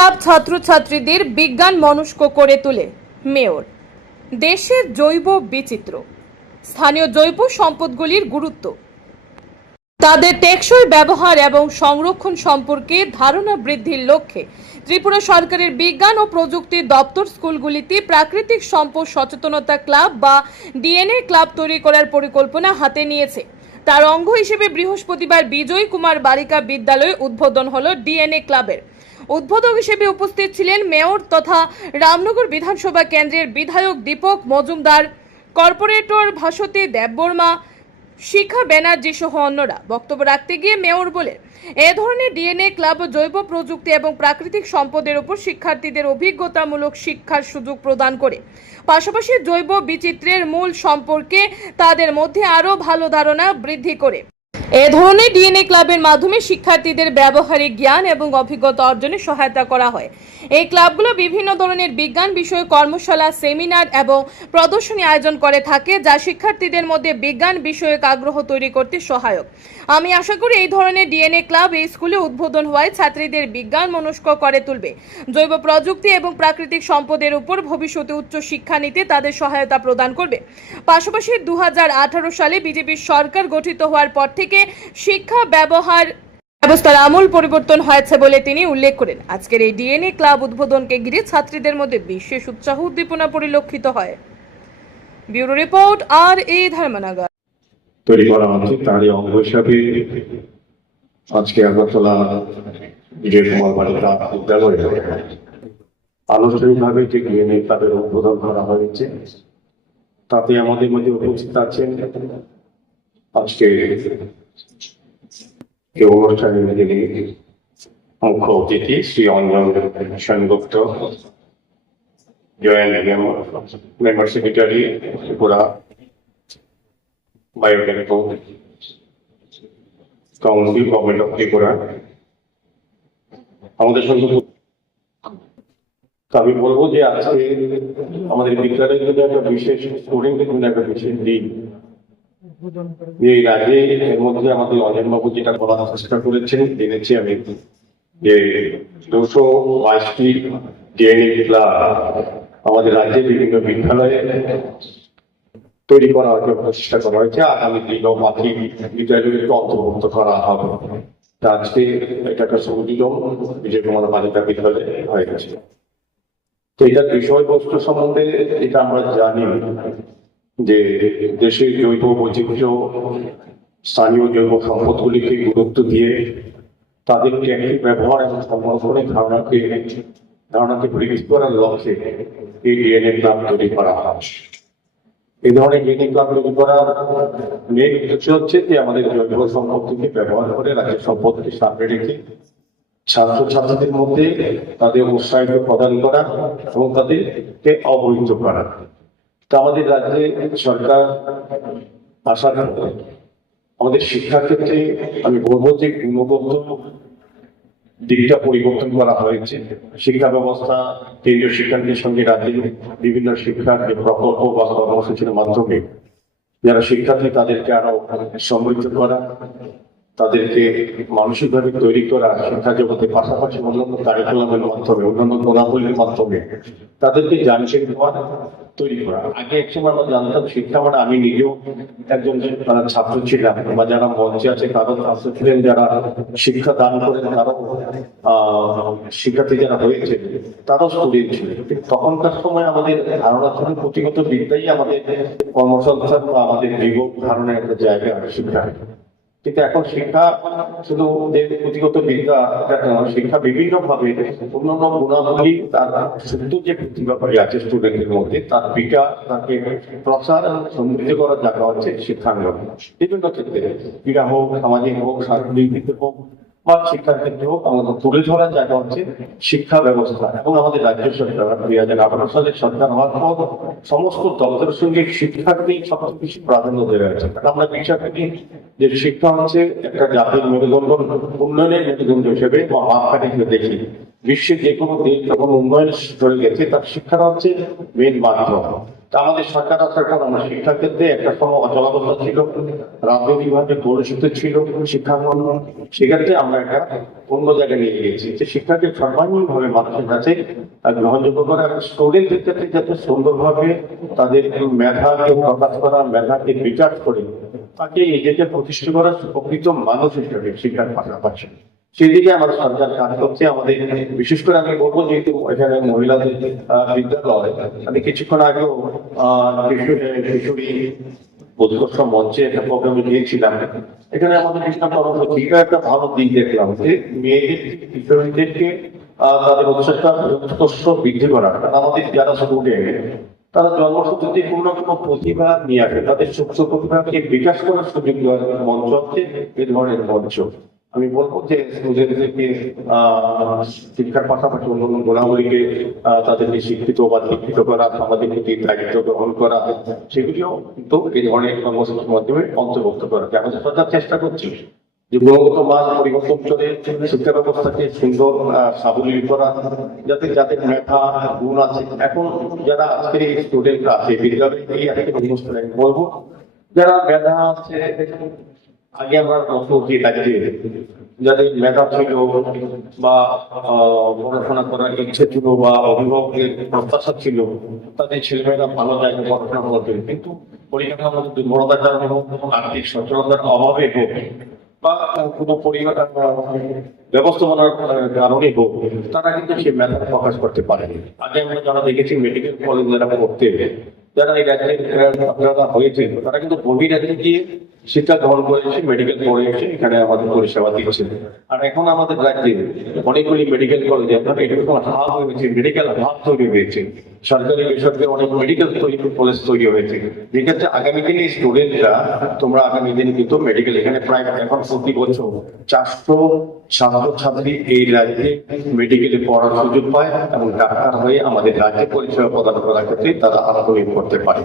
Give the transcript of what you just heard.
Club ছাত্রছাত্রীদের বিজ্ঞান মনস্ক করে তোলে মেয়র। দেশের জৈব বিচিত্র। স্থানীয় জৈব সম্পদগুলির গুরুত্ব। তাদের টেকসই ব্যবহার এবং সংরক্ষণ সম্পর্কে ধারণা বৃদ্ধির লক্ষ্যে ত্রিপুরা সরকারের বিজ্ঞান ও প্রযুক্তি দপ্তর স্কুলগুলিতে প্রাকৃতিক সম্পদ সচেতনতা ক্লাব বা ডিএনএ ক্লাব তৈরি করার পরিকল্পনা হাতে নিয়েছে। তার অঙ্গ হিসেবে বৃহস্পতিবার বিজয় কুমার বালিকা বিদ্যালয়ে উদ্বোধন হল ডিএনএ ক্লাবের। উদ্বোধক হিসেবে উপস্থিত ছিলেন মেয়র তথা রামনগর বিধানসভা কেন্দ্রের বিধায়ক দীপক মজুমদার, কর্পোরেটর ভাসতী দেববর্মা, শিখা ব্যানার্জি সহ অন্যরা। বক্তব্য রাখতে গিয়ে মেয়র বলে এ ধরনের ডিএনএ ক্লাব জৈব প্রযুক্তি এবং প্রাকৃতিক সম্পদের উপর শিক্ষার্থীদের অভিজ্ঞতামূলক শিক্ষার সুযোগ প্রদান করে। পাশাপাশি জৈব বিচিত্রের মূল সম্পর্কে তাদের মধ্যে আরও ভালো ধারণা বৃদ্ধি করে। এ ধরনের ডিএনএ ক্লাবের মাধ্যমে শিক্ষার্থীদের ব্যবহারিক জ্ঞান এবং অভিজ্ঞতা অর্জনে সহায়তা করা হয়। এই ক্লাবগুলো বিভিন্ন ধরনের বিজ্ঞান বিষয়ে কর্মশালা, সেমিনার এবং প্রদর্শনী আয়োজন করে থাকে, যা শিক্ষার্থীদের মধ্যে বিজ্ঞান বিষয়ক আগ্রহ তৈরি করতে সহায়ক। আমি আশা করি এই ধরনের ডিএনএ ক্লাব এই স্কুলে উদ্বোধন হওয়ায় ছাত্রীদের বিজ্ঞান মনস্ক করে তুলবে। জৈব প্রযুক্তি এবং প্রাকৃতিক সম্পদের উপর ভবিষ্যতে উচ্চ শিক্ষা নিতে তাদের সহায়তা প্রদান করবে। পাশাপাশি দু হাজার আঠারো সালে বিজেপির সরকার গঠিত হওয়ার পর থেকে শিক্ষা ব্যবহার ব্যবস্থার আমূল পরিবর্তন হয়েছে বলে তিনি উল্লেখ করেন। আজকের এই ডিএনএ ক্লাব উদ্বোধনকে ঘিরে ছাত্রীদের মধ্যে বিশেষ উৎসাহ উদ্দীপনা পরিলক্ষিত হয়। ব্যুরো রিপোর্ট, আর এ ধর্মনগর। তৈরি করা হচ্ছে তারই অঙ্গ হিসাবে আজকে আগরতলা বিজয় কুমার বালিকা বিদ্যালয়ে আনুষ্ঠানিকভাবে যে ডিএনএ ক্লাবের উদ্বোধন করা হয়েছে, তাতে আমাদের মধ্যে উপস্থিত আছেন আজকে এই অনুষ্ঠানে মুখ্য অতিথি Shri Anjan Sengupta joint member secretary Tripura biochemical council government of Tripura আমাদের সঙ্গে আমি বলব যে আজকে আমাদের বিদ্যালয়ের জন্য একটা বিশেষ একটা বিশেষ দিন এর আগে এর মধ্যে আমাদের অজয়বাবু যেটা বলার চেষ্টা করেছেন, জেনেছি আমি। যে দুশো বাইশটি ডিএনএ ক্লাব আমাদের রাজ্যের বিভিন্ন বিদ্যালয়ে তৈরি করার জন্য চেষ্টা করা হয়েছে। আগামী দিনও বাকি বিদ্যালয়গুলিকে অন্তর্ভুক্ত করা হবে। আজকে এটা একটা সুযোগ, বিজয় কুমার বালিকা বিদ্যালয়ে হয়ে গেছে তো এটার বিষয়বস্তু সম্বন্ধে এটা আমরা জানি। যে দেশের জৈব বৈচিত্র্য, স্থানীয় জৈব সম্পদগুলিকে গুরুত্ব দিয়ে তাদের টেকনিক ব্যবহার এবং সংরক্ষণের ধারণাকে ধারণাকে বৃদ্ধি করার লক্ষ্যে এই ডিএনএ ক্লাব তৈরি করা হয়। এই ধরনের ডিএনএ ক্লাব তৈরি করার মেন উদ্দেশ্য হচ্ছে যে আমাদের জৈব সম্পদকে ব্যবহার করে রাজ্যের সম্পদকে সামনে রেখে ছাত্রছাত্রীদের মধ্যে তাদের উৎসাহিত প্রদান করা এবং তাদেরকে অবহিত করা। তা আমাদের রাজ্যে সরকার আশা করে আমাদের শিক্ষার ক্ষেত্রে আমি বলব যে গুণগত দিকটা পরিবর্তন করা হয়েছে। শিক্ষা ব্যবস্থা, কেন্দ্রীয় শিক্ষানীতির সঙ্গে রাজ্যের বিভিন্ন শিক্ষার যে প্রকল্প বা কর্মসূচির মাধ্যমে যারা শিক্ষার্থী, তাদেরকে আরও সমৃদ্ধ করা, তাদেরকে মানসিকভাবে তৈরি করা, শিক্ষা জগতের পাশাপাশি অন্যান্য কারিকুলামের মাধ্যমে, অন্যান্য গুণাবলীর মাধ্যমে, তাদেরকে জানসিক হওয়া তৈরি করা। আগে এক সময় আমরা জানতাম শিক্ষা মানে আমি নিজেও একজন তারা ছাত্র ছিলাম বা যারা মঞ্চে আছে তারাও ছাত্র ছিলেন যারা শিক্ষা দান করেন আহ, শিক্ষার্থী যারা হয়েছে, তারাও স্টুডেন্ট তখনকার সময় আমাদের ধারণা ছিল পুঁথিগত বিদ্যাই আমাদের কর্মসংস্থান বা আমাদের জীবন ধারণের একটা জায়গা শিক্ষা কিন্তু এখন শিক্ষা শুধু যে পুঁথিগত বিদ্যা শিক্ষা বিভিন্ন ভাবে অন্যান্য গুণাবলী তার শুদ্ধ যে প্রতিভাগুলি আছে স্টুডেন্টের মধ্যে, তার বিকাশ তাকে প্রসার সমৃদ্ধ করার জায়গা হচ্ছে শিক্ষাঙ্গন। বিভিন্ন ক্ষেত্রে, ক্রীড়া হোক, সামাজিক হোক, সাংস্কৃতিক হোক বা শিক্ষার ক্ষেত্রে হোক, আমাদের তুলে ধরার জায়গা হচ্ছে শিক্ষা ব্যবস্থা এবং আমাদের রাজ্য সরকার দুই হাজার আঠারো সালের সরকার হওয়ার পর সমস্ত দপ্তরের সঙ্গে সবচেয়ে বেশি প্রাধান্য দেওয়া হয়েছে কারণ আমরা বিশ্বাস করি যে শিক্ষা হচ্ছে একটা জাতির মেরুদণ্ড, উন্নয়নের মেরুদণ্ড হিসেবে বা মাপকাঠি হিসেবে দেখি। বিশ্বের যে কোনো দেশ যখন উন্নয়ন চলে গেছে, তার শিক্ষাটা হচ্ছে মেন মাধ্যম। আমাদের সরকার আসার পর আমরা শিক্ষাক্ষেত্রে একটা সময় অচলাবস্থা ছিল। রাজনৈতিকভাবে কলুষিত ছিল শিক্ষাঙ্গন সেক্ষেত্রে আমরা একটা অন্য জায়গায় নিয়ে গিয়েছি। যে শিক্ষাকে সর্বাঙ্গীনভাবে মানুষের কাছে গ্রহণযোগ্য করা স্টুডেন্টদের ক্ষেত্রে যাতে সুন্দরভাবে তাদের মেধাকে প্রকাশ করা, মেধাকে বিচার করে, তাকে নিজেকে প্রতিষ্ঠা করার প্রকৃত মানুষ হিসেবে শিক্ষার পাশাপাশি। সেই দিকে আমাদের সরকার কাজ করছে। আমাদের বিশেষ করে আমি বলব যেহেতু এখানে মহিলাদের বিদ্যালয় আমি কিছুক্ষণ আগেও কিশোর- মঞ্চে একটা এখানে আমাদের কৃষ্ণ কর্মসূচিটা একটা ভালো দিক দেখলাম যে মেয়েদের কিশোরীদেরকে তাদের উৎসাহটা বৃদ্ধি করা। আমাদের যারা স্টুডেন্ট তারা জন্মসূত্রে কোনো না কোনো প্রতিভা নিয়ে আসে। তাদের সুপ্ত প্রতিভাকে বিকাশ করার সুযোগ দেওয়ার মঞ্চ হচ্ছে এ ধরনের মঞ্চ। আমি বলব যে স্টুডেন্টদেরকে শিক্ষার পাশাপাশি অন্যান্য গুণাবলীকে তাদেরকে শিক্ষিত বা শিক্ষিত করা সমাজের প্রতি দায়িত্ব গ্রহণ করা, সেগুলিও কিন্তু এই ধরনের কর্মসূচির মাধ্যমে অন্তর্ভুক্ত করা। যায় আমাদের সরকার চেষ্টা করছি যে গুণগত মান পরিবর্তন করে শিক্ষা ব্যবস্থাকে সুন্দর সাবলীল করা, যাতে যাদের মেধা, গুণ আছে। এখন যারা আজকের এই স্টুডেন্টরা আছে, বিদ্যালয়ে এই অনুষ্ঠানে বলব, যারা মেধা আছে আগে আমরা মুখ্যমন্ত্রী রাজ্যে যাদের মেধা ছিল বা পড়াশোনা করার ইচ্ছে ছিল বা অভিভাবকের প্রত্যাশা ছিল তাদের ছেলেমেয়েরা ভালো জায়গায় পড়াশোনা করবে। কিন্তু পরিকাঠামোর দুর্বলতার কারণে হোক, আর্থিক সচ্ছলতার অভাবে হোক, বা কোনো পরিবার ব্যবস্থাপনার কারণে হোক, তারা কিন্তু সে মেধা প্রকাশ করতে পারেনি। আগে আমরা যারা দেখেছি মেডিকেল কলেজ যারা পড়তে যারা এই রাজ্যে আপনারা হয়েছে তারা কিন্তু বহিরাজ্যে গিয়ে শিক্ষা গ্রহণ করেছে মেডিকেল পড়ে এসে এখানে আমাদের পরিষেবা দিচ্ছে। আর এখন আমাদের রাজ্যে অনেকগুলি মেডিকেল কলেজে আপনার এরকম হাব হয়েছে মেডিকেল হাব তৈরি হয়েছে। সরকারি বেসরকারি অনেক মেডিকেল কলেজ তৈরি হয়েছে। যেক্ষেত্রে আগামী দিনে স্টুডেন্টরা তোমরা আগামী দিনে কিন্তু মেডিকেল এখানে প্রায় এখন প্রতি বছর চারশো ছাত্রছাত্রী এই রাজ্যে মেডিকেলে পড়ার সুযোগ পায় এবং ডাক্তার হয়ে আমাদের রাজ্যে পরিষেবা প্রদান করার ক্ষেত্রে তারা আত্মনির্ভর করতে পারে।